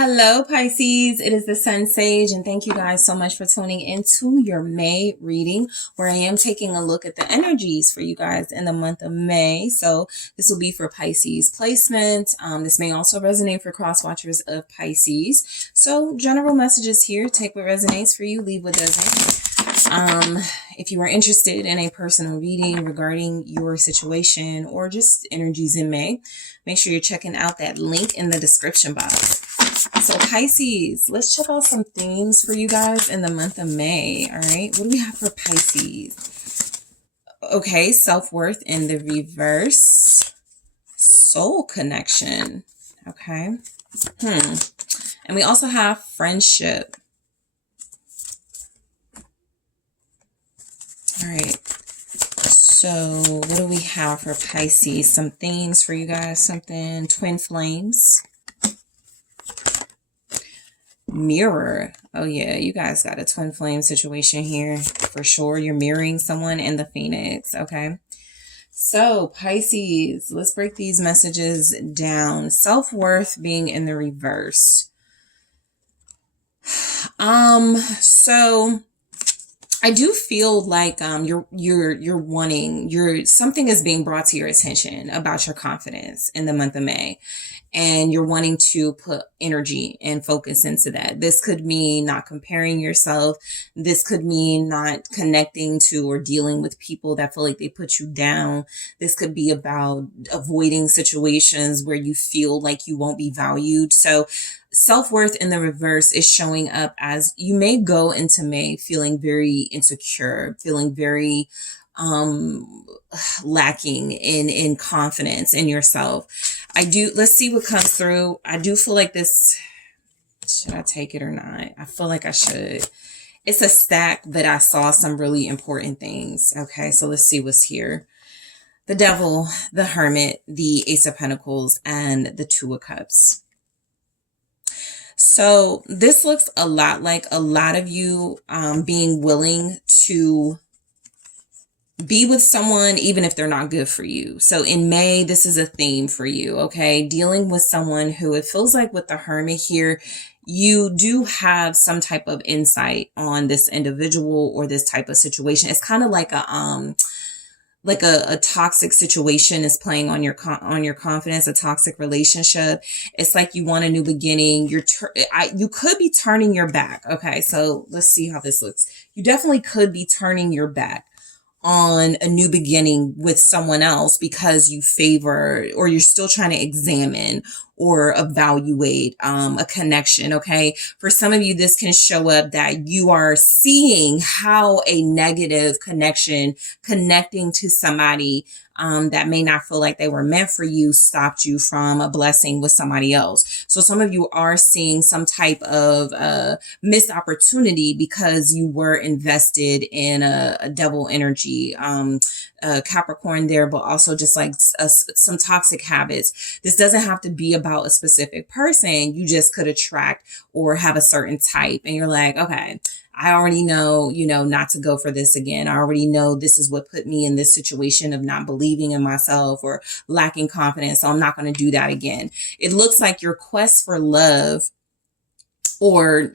Hello, Pisces. It is the SunSage, and thank you guys so much for tuning into your May reading, where I am taking a look at the energies for you guys in the month of May. So this will be for Pisces placement. This may also resonate for cross watchers of Pisces. So general messages here. Take what resonates for you, leave what doesn't. If you are interested in a personal reading regarding your situation or just energies in May, make sure you're checking out that link in the description box. So Pisces, let's check out some themes for you guys in the month of May. All right, what do we have for Pisces? Okay, self-worth in the reverse. Soul connection. Okay. And we also have friendship. All right. So what do we have for Pisces? Some themes for you guys. Something. Twin flames. Mirror. Oh yeah, you guys got a twin flame situation here for sure. You're mirroring someone in the Phoenix. Okay. So Pisces, let's break these messages down. Self-worth being in the reverse. So I do feel like you're wanting something is being brought to your attention about your confidence in the month of May, and you're wanting to put energy and focus into that. This could mean not comparing yourself. This could mean not connecting to or dealing with people that feel like they put you down. This could be about avoiding situations where you feel like you won't be valued. So self-worth in the reverse is showing up as you may go into May feeling very insecure, feeling very lacking in confidence in yourself. Let's see what comes through. I do feel like this, should I take it or not? I feel like I should. It's a stack, but I saw some really important things. Okay, so let's see what's here. The Devil, the Hermit, the Ace of Pentacles, and the Two of Cups. So this looks a lot like a lot of you being willing to be with someone even if they're not good for you. So in May, this is a theme for you, okay? Dealing with someone who, it feels like with the Hermit here, you do have some type of insight on this individual or this type of situation. It's kind of like a toxic situation is playing on your confidence, a toxic relationship. It's like you want a new beginning. You could be turning your back. Okay, so let's see how this looks. You definitely could be turning your back on a new beginning with someone else because you favor, or you're still trying to examine or evaluate a connection. Okay, for some of you, this can show up that you are seeing how a negative connection, connecting to somebody that may not feel like they were meant for you, stopped you from a blessing with somebody else. So some of you are seeing some type of missed opportunity because you were invested in a devil energy, Capricorn there, but also just like some toxic habits. This doesn't have to be about a specific person. You just could attract or have a certain type, and you're like, okay, I already know, not to go for this again. I already know this is what put me in this situation of not believing in myself or lacking confidence. So I'm not going to do that again. It looks like your quest for love, or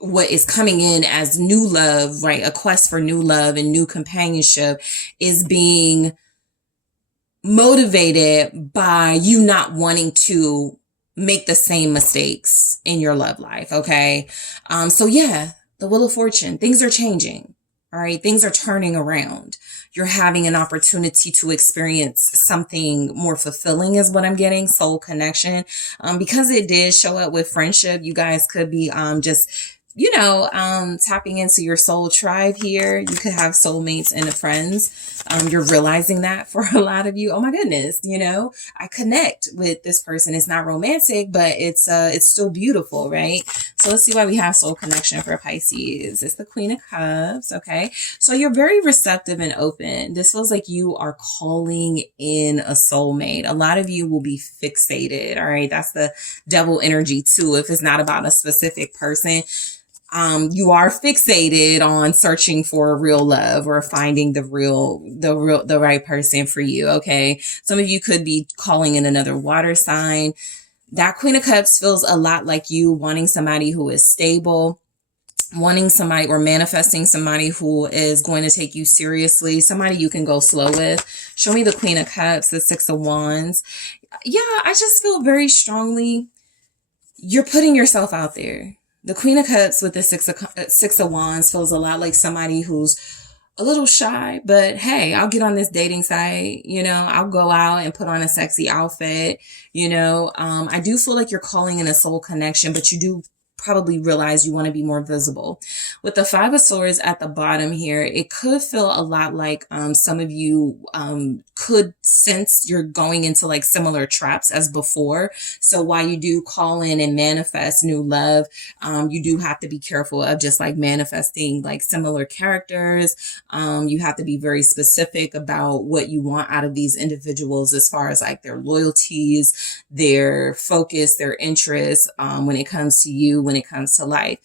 what is coming in as new love, right? A quest for new love and new companionship is being motivated by you not wanting to make the same mistakes in your love life. Okay. So yeah, the Wheel of Fortune, things are changing. All right. Things are turning around. You're having an opportunity to experience something more fulfilling is what I'm getting. Soul connection. Because it did show up with friendship, you guys could be, just, tapping into your soul tribe here. You could have soulmates and friends. You're realizing that for a lot of you. Oh my goodness. I connect with this person. It's not romantic, but it's still beautiful, right? So let's see why we have soul connection for Pisces. It's the Queen of Cups. Okay. So you're very receptive and open. This feels like you are calling in a soulmate. A lot of you will be fixated. All right. That's the devil energy too. If it's not about a specific person, you are fixated on searching for a real love or finding the right person for you. Okay. Some of you could be calling in another water sign. That Queen of Cups feels a lot like you wanting somebody who is stable, wanting somebody or manifesting somebody who is going to take you seriously, somebody you can go slow with. Show me the Queen of Cups, the Six of Wands. Yeah, I just feel very strongly you're putting yourself out there. The Queen of Cups with the Six of Wands feels a lot like somebody who's a little shy, but hey, I'll get on this dating site, you know, I'll go out and put on a sexy outfit, you know. I do feel like you're calling in a soul connection, but you do probably realize you want to be more visible. With the Five of Swords at the bottom here, it could feel a lot like some of you could sense you're going into like similar traps as before. So while you do call in and manifest new love, you do have to be careful of just like manifesting like similar characters. You have to be very specific about what you want out of these individuals as far as like their loyalties, their focus, their interests, when it comes to you, when it comes to life.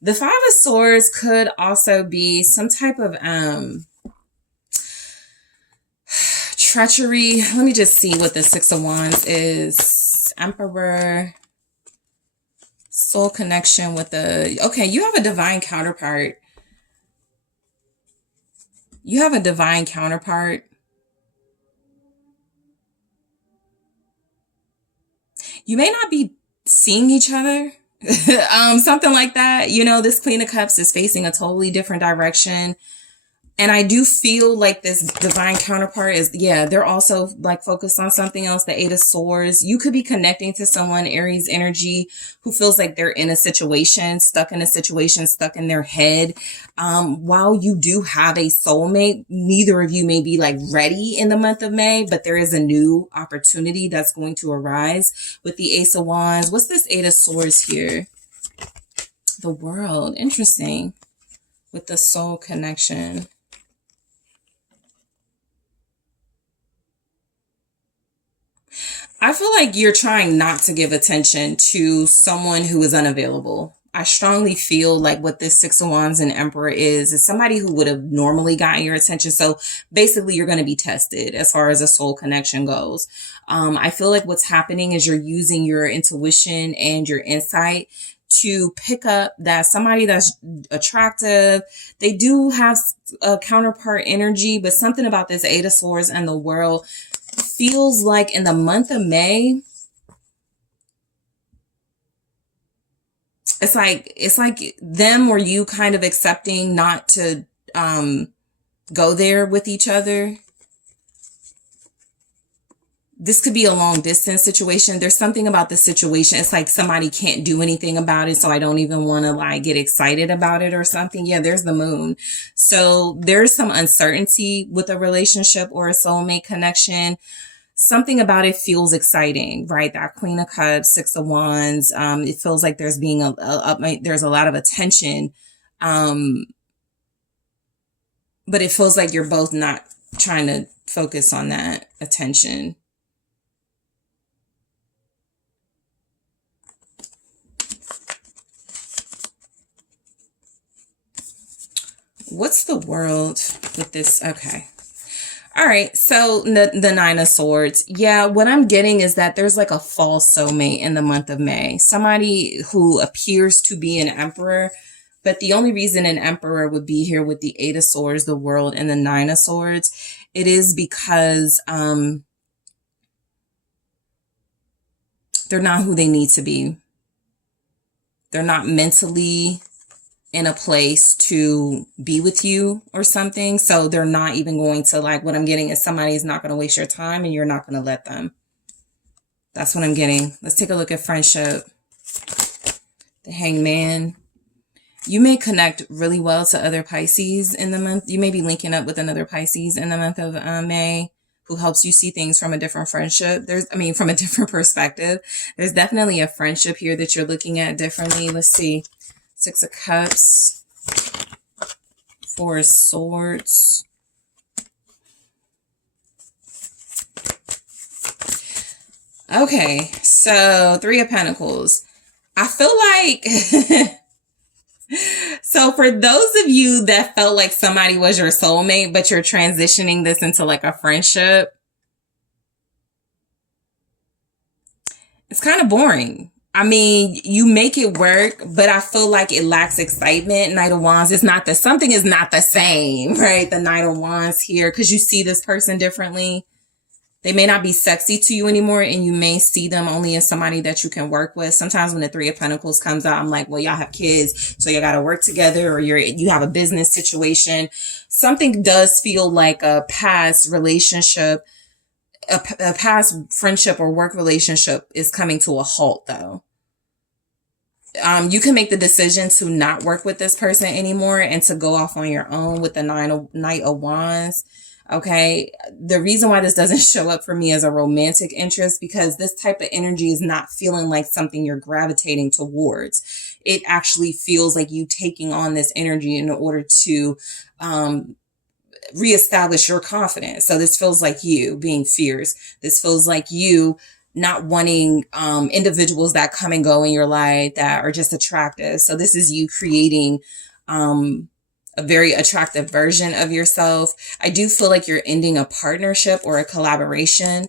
The Five of Swords could also be some type of treachery. Let me just see what the Six of Wands is. Emperor, soul connection with the, okay, you have a divine counterpart. You have a divine counterpart. You may not be seeing each other. Something like that. You know, this Queen of Cups is facing a totally different direction. And I do feel like this divine counterpart is, yeah, they're also like focused on something else. The Eight of Swords. You could be connecting to someone, Aries energy, who feels like they're in a situation, stuck in their head. While you do have a soulmate, neither of you may be like ready in the month of May, but there is a new opportunity that's going to arise with the Ace of Wands. What's this Eight of Swords here? The World. Interesting. With the soul connection. I feel like you're trying not to give attention to someone who is unavailable. I strongly feel like what this Six of Wands and Emperor is somebody who would have normally gotten your attention. So basically you're going to be tested as far as a soul connection goes. I feel like what's happening is you're using your intuition and your insight to pick up that somebody that's attractive. They do have a counterpart energy, but something about this Eight of Swords and the World feels like in the month of May, it's like them or you kind of accepting not to go there with each other. This could be a long distance situation. There's something about the situation. It's like somebody can't do anything about it. So I don't even want to like get excited about it or something. Yeah, there's the Moon. So there's some uncertainty with a relationship or a soulmate connection. Something about it feels exciting, right? That Queen of Cups, Six of Wands. It feels like there's being there's a lot of attention. But it feels like you're both not trying to focus on that attention. What's the World with this? Okay. All right. So the Nine of Swords. Yeah. What I'm getting is that there's like a false soulmate in the month of May. Somebody who appears to be an emperor, but the only reason an emperor would be here with the Eight of Swords, the World, and the Nine of Swords, it is because, they're not who they need to be. They're not mentally in a place to be with you or something. So they're not even going to, like, what I'm getting is somebody is not going to waste your time and you're not going to let them. That's what I'm getting. Let's take a look at friendship. The Hangman. You may connect really well to other Pisces in the month. You may be linking up with another Pisces in the month of May who helps you see things from a different friendship. From a different perspective. There's definitely a friendship here that you're looking at differently. Let's see. Six of Cups, Four of Swords. Okay, so Three of Pentacles. I feel like, so for those of you that felt like somebody was your soulmate, but you're transitioning this into like a friendship, It's kind of boring. I mean, you make it work, but I feel like it lacks excitement. Knight of Wands, it's not the, something is not the same, right? The Knight of Wands here, because you see this person differently. They may not be sexy to you anymore, and you may see them only as somebody that you can work with. Sometimes when the Three of Pentacles comes out, I'm like, well, y'all have kids, so you got to work together, or you have a business situation. Something does feel like a past relationship, a past friendship or work relationship is coming to a halt, though. You can make the decision to not work with this person anymore and to go off on your own with the Knight of Wands. Okay. The reason why this doesn't show up for me as a romantic interest, because this type of energy is not feeling like something you're gravitating towards. It actually feels like you taking on this energy in order to, reestablish your confidence. So this feels like you being fierce. This feels like you not wanting individuals that come and go in your life that are just attractive. So this is you creating a very attractive version of yourself. I do feel like you're ending a partnership or a collaboration,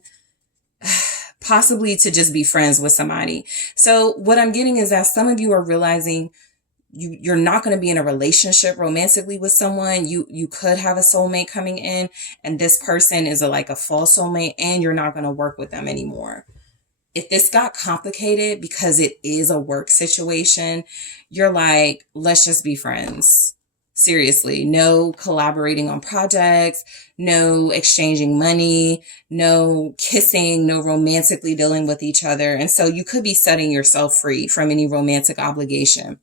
possibly to just be friends with somebody. So what I'm getting is that some of you are realizing you're not going to be in a relationship romantically with someone. You could have a soulmate coming in, and this person is like a false soulmate, and you're not going to work with them anymore. If this got complicated because it is a work situation, you're like, let's just be friends. Seriously, no collaborating on projects, no exchanging money, no kissing, no romantically dealing with each other. And so you could be setting yourself free from any romantic obligation.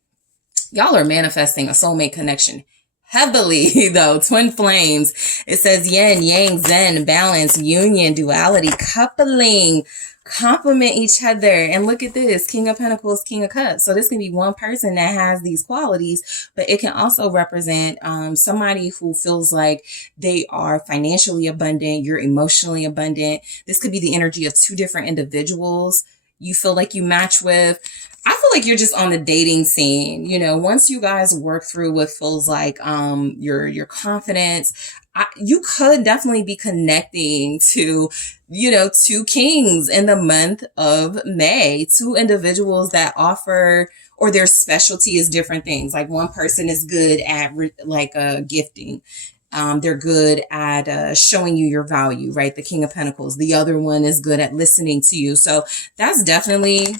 Y'all are manifesting a soulmate connection heavily, though. Twin flames. It says yin, yang, zen, balance, union, duality, coupling, complement each other. And look at this, King of Pentacles, King of Cups. So this can be one person that has these qualities, but it can also represent somebody who feels like they are financially abundant, you're emotionally abundant. This could be the energy of two different individuals you feel like you match with. I feel like you're just on the dating scene. You know, once you guys work through what feels like your confidence, you could definitely be connecting to, you know, two kings in the month of May, two individuals that offer, or their specialty is different things. Like one person is good at gifting. They're good at showing you your value, right? The King of Pentacles. The other one is good at listening to you. So that's definitely,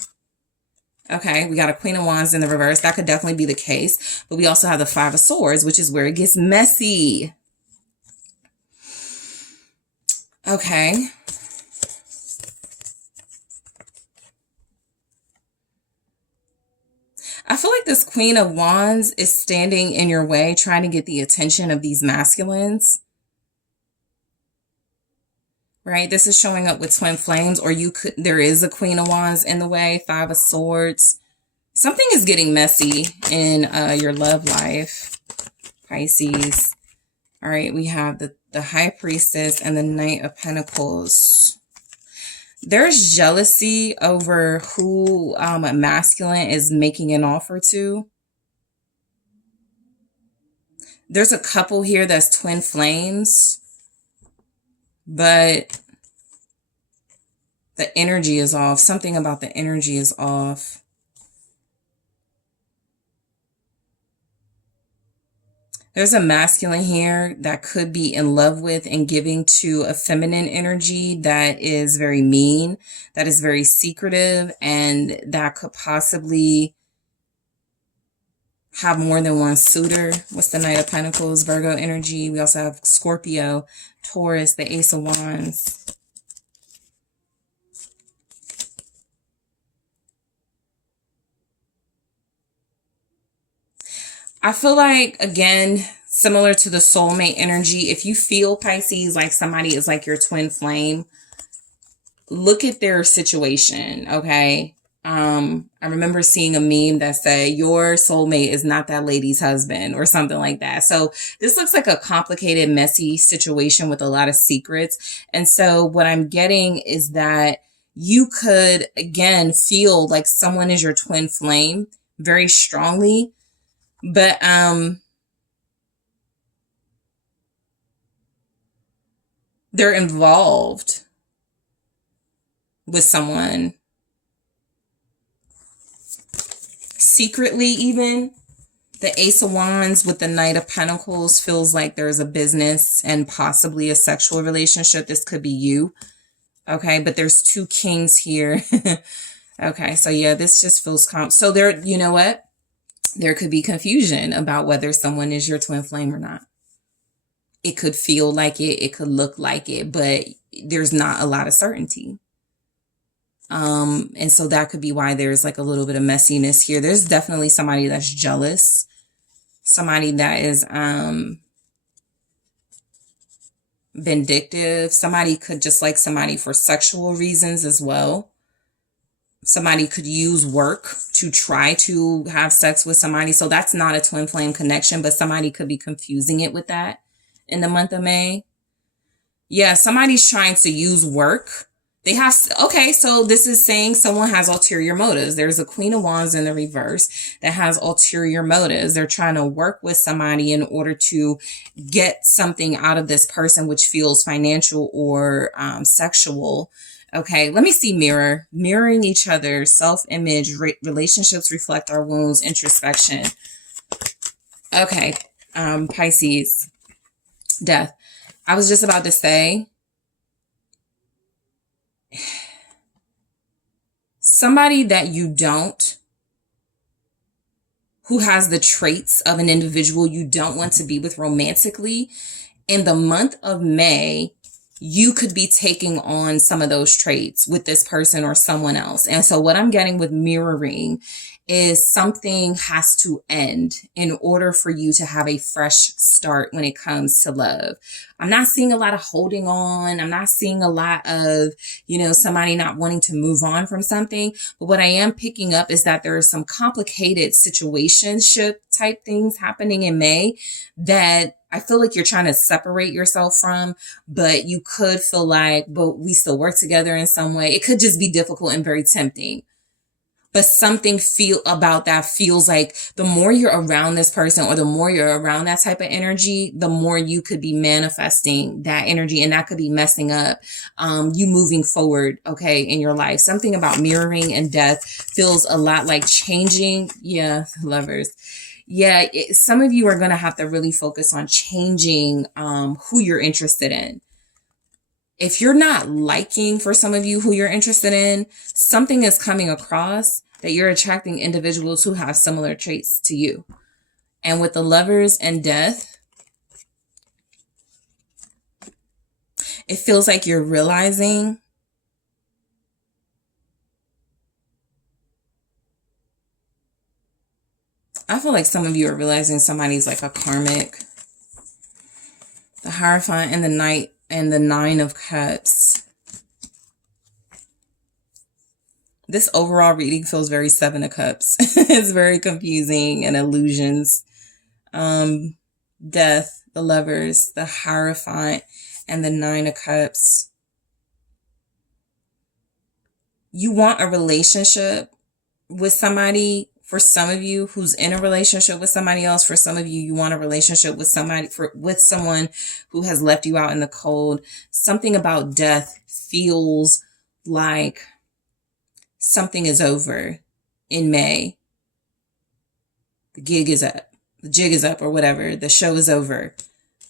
okay, we got a Queen of Wands in the reverse. That could definitely be the case. But we also have the Five of Swords, which is where it gets messy. Okay. I feel like this Queen of Wands is standing in your way, trying to get the attention of these masculines. Right? This is showing up with twin flames, or there is a Queen of Wands in the way, Five of Swords. Something is getting messy in your love life, Pisces. All right, we have the High Priestess and the Knight of Pentacles. There's jealousy over who a masculine is making an offer to. There's a couple here that's twin flames, but the energy is off. Something about the energy is off. There's a masculine here that could be in love with and giving to a feminine energy that is very mean, that is very secretive, and that could possibly have more than one suitor. What's the Knight of Pentacles? Virgo energy. We also have Scorpio, Taurus, the Ace of Wands. I feel like, again, similar to the soulmate energy, if you feel, Pisces, like somebody is like your twin flame, look at their situation, okay? I remember seeing a meme that said, your soulmate is not that lady's husband, or something like that. So this looks like a complicated, messy situation with a lot of secrets. And so what I'm getting is that you could, again, feel like someone is your twin flame very strongly. But they're involved with someone secretly even. The Ace of Wands with the Knight of Pentacles feels like there's a business and possibly a sexual relationship. This could be you. Okay, but there's 2 kings here. Okay, so yeah, this just feels so there, you know what? There could be confusion about whether someone is your twin flame or not. It could feel like it, it could look like it, but there's not a lot of certainty. And so that could be why there's like a little bit of messiness here. There's definitely somebody that's jealous. Somebody that is vindictive. Somebody could just like somebody for sexual reasons as well. Somebody could use work to try to have sex with somebody. So that's not a twin flame connection, but somebody could be confusing it with that in the month of May. Yeah, somebody's trying to use work. They have, okay, so this is saying someone has ulterior motives. There's a Queen of Wands in the reverse that has ulterior motives. They're trying to work with somebody in order to get something out of this person, which feels financial or sexual. Okay, let me see mirror. Mirroring each other, self-image, relationships reflect our wounds, introspection. Okay, Pisces, death. I was just about to say, somebody that you don't, who has the traits of an individual you don't want to be with romantically, in the month of May, you could be taking on some of those traits with this person or someone else. And so what I'm getting with mirroring is something has to end in order for you to have a fresh start when it comes to love. I'm not seeing a lot of holding on. I'm not seeing a lot of, somebody not wanting to move on from something. But what I am picking up is that there are some complicated situationship type things happening in May that I feel like you're trying to separate yourself from, but you could feel like, but we still work together in some way. It could just be difficult and very tempting. But something about that feels like the more you're around this person or the more you're around that type of energy, the more you could be manifesting that energy, and that could be messing up you moving forward, okay, in your life. Something about mirroring and death feels a lot like changing. Yeah, lovers. Yeah, some of you are going to have to really focus on changing who you're interested in. If you're not liking, for some of you, who you're interested in, something is coming across that you're attracting individuals who have similar traits to you. And with the Lovers and death, it feels like you're realizing I feel like some of you are realizing somebody's like a karmic. The Hierophant and the Knight and the 9 of Cups. This overall reading feels very 7 of Cups. It's very confusing and illusions. Death, the Lovers, the Hierophant, and the 9 of Cups. You want a relationship with somebody. For some of you who's in a relationship with somebody else, for some of you, you want a relationship with with someone who has left you out in the cold. Something about death feels like something is over in May. The gig is up. The jig is up, or whatever. The show is over.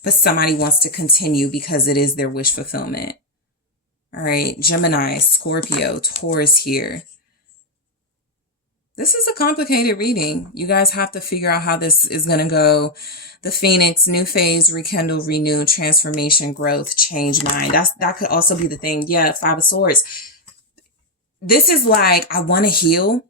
But somebody wants to continue because it is their wish fulfillment. All right. Gemini, Scorpio, Taurus here. This is a complicated reading. You guys have to figure out how this is going to go. The Phoenix, new phase, rekindle, renew, transformation, growth, change mind. That could also be the thing. Yeah, 5 of Swords. This is like, I want to heal,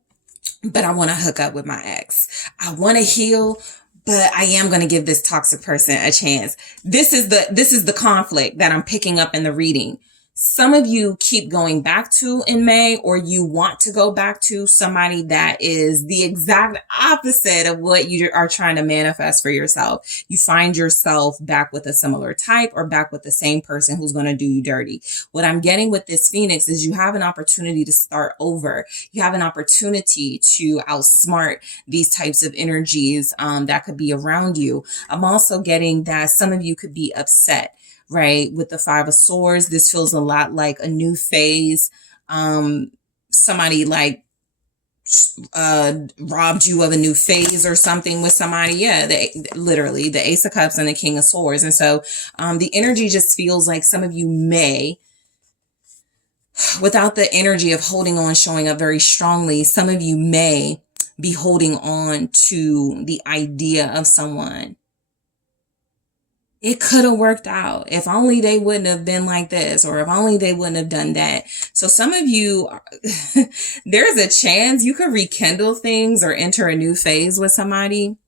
but I want to hook up with my ex. I want to heal, but I am going to give this toxic person a chance. This is the conflict that I'm picking up in the reading. Some of you keep going back to in May, or you want to go back to somebody that is the exact opposite of what you are trying to manifest for yourself. You find yourself back with a similar type or back with the same person who's going to do you dirty. What I'm getting with this Phoenix is you have an opportunity to start over. You have an opportunity to outsmart these types of energies that could be around you. I'm also getting that some of you could be upset. Right, with the 5 of Swords, this feels a lot like a new phase. Somebody like robbed you of a new phase or something with somebody. Yeah, literally the Ace of Cups and the King of Swords. And so the energy just feels like some of you may, without the energy of holding on, showing up very strongly, some of you may be holding on to the idea of someone. It could have worked out if only they wouldn't have been like this, or if only they wouldn't have done that. So some of you, there's a chance you could rekindle things or enter a new phase with somebody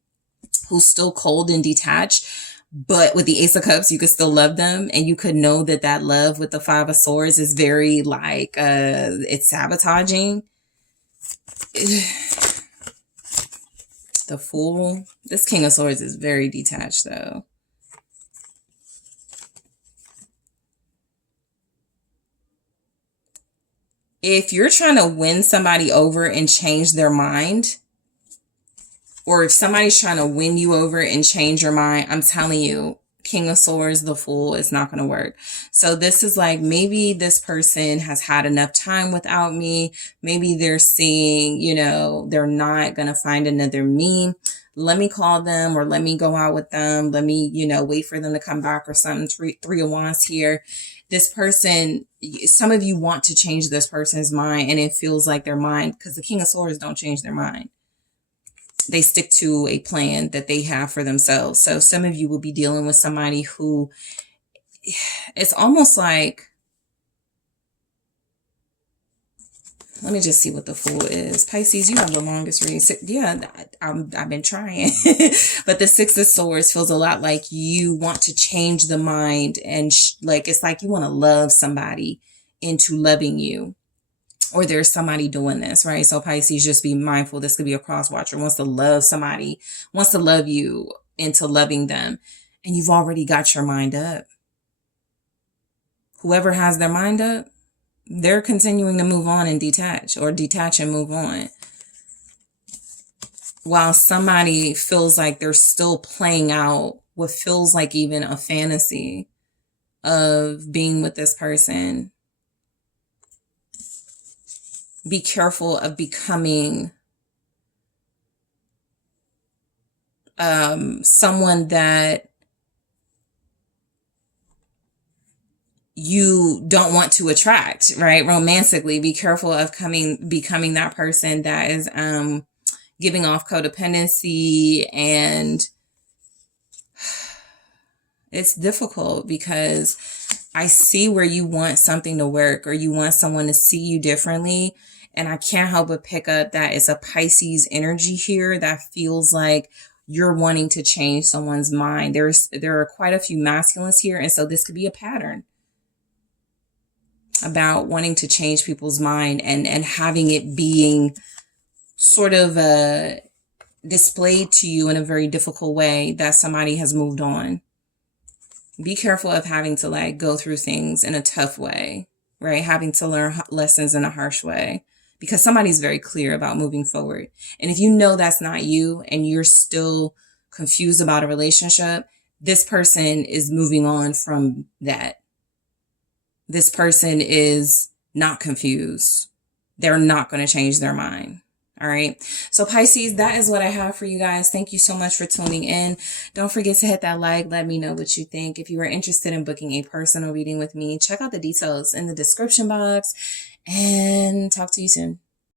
who's still cold and detached. But with the Ace of Cups, you could still love them, and you could know that that love with the Five of Swords is very like, it's sabotaging. The Fool. This King of Swords is very detached though. If you're trying to win somebody over and change their mind, or if somebody's trying to win you over and change your mind, I'm telling you, King of Swords, the Fool, is not going to work. So this is like, maybe this person has had enough time without me. Maybe they're seeing, you know, they're not going to find another me. Let me call them, or let me go out with them. Let me, you know, wait for them to come back or something. Three of Wands here. This person, some of you want to change this person's mind, and it feels like their mind, because the King of Swords don't change their mind. They stick to a plan that they have for themselves. So some of you will be dealing with somebody who, it's almost like, let me just see what the Fool is. Pisces, you have the longest reading. Yeah, I've been trying. But the Six of Swords feels a lot like you want to change the mind, and like, it's like you want to love somebody into loving you. Or there's somebody doing this, right? So Pisces, just be mindful. This could be a cross watcher, wants to love somebody, wants to love you into loving them. And you've already got your mind up. Whoever has their mind up, they're continuing to move on and detach, or detach and move on. While somebody feels like they're still playing out what feels like even a fantasy of being with this person. Be careful of becoming someone that you don't want to attract, right? Romantically, be careful of becoming that person that is giving off codependency. And it's difficult because I see where you want something to work, or you want someone to see you differently. And I can't help but pick up that it's a Pisces energy here that feels like you're wanting to change someone's mind. There are quite a few masculines here. And so this could be a pattern about wanting to change people's mind, and having it being sort of displayed to you in a very difficult way that somebody has moved on. Be careful of having to like go through things in a tough way, right? Having to learn lessons in a harsh way, because somebody's very clear about moving forward. And if you know that's not you, and you're still confused about a relationship, this person is moving on from that. This person is not confused. They're not going to change their mind. All right. So Pisces, that is what I have for you guys. Thank you so much for tuning in. Don't forget to hit that like. Let me know what you think. If you are interested in booking a personal reading with me, check out the details in the description box, and talk to you soon.